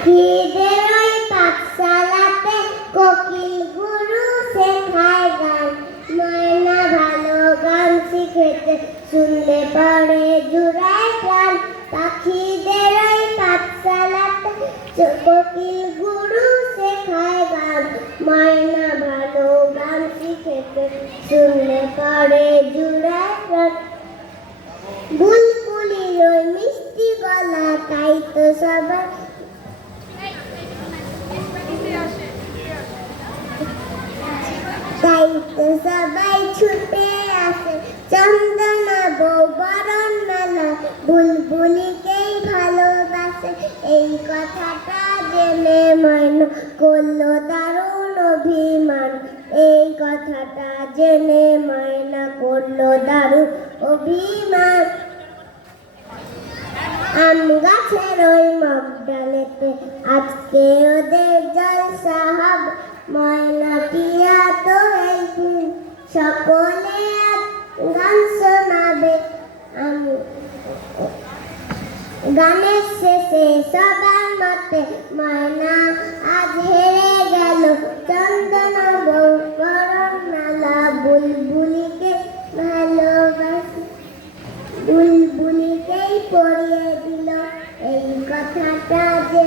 পাখিদের ওই পাঠশালাতে কোকিল গুরু শেখায় গান। ময়না ভালো গান শিখেছে, শুনলে পরে জুড়ায় প্রাণ। পাখিদের ওই পাঠশালাতে কোকিল গুরু শেখায় গান। ময়না ভালো গান শিখেছে, শুনলে পরে জুড়ায় প্রাণ। বুলবুলির ওই মিষ্টি গলা, তাই তো সবাই ছুটে আসে। চন্দনা বউ বরণ মেলা, বুলবুলিকেই ভালোবাসে। এই কথাটা জেনে ময়না করলো দারুণ অভিমান। এই কথাটা জেনে ময়না করলো দারুণ অভিমান। আম গাছের ওই মগ ডালেতে আজকে ওদের জলসা হবে। ময়না টিয়া তো এই সকলে গান শোনাবে। গানের শেষে সবার মতে ময়না আজ হেরে গেল। চন্দনা বউ বরণ মেলা, বুলবুলিকে ভালোবাসে, বুলবুলিকেই পড়িয়ে দিল এই কথাটা যে।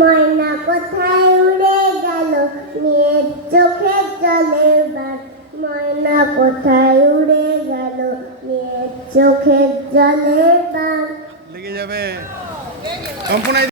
ময়না কোথায় উড়ে গেল, নিয়ে চোখের জলের বান। ময়না কোথায় উড়ে গেল, নিয়ে চোখের জলের বান। লেগে যাবে।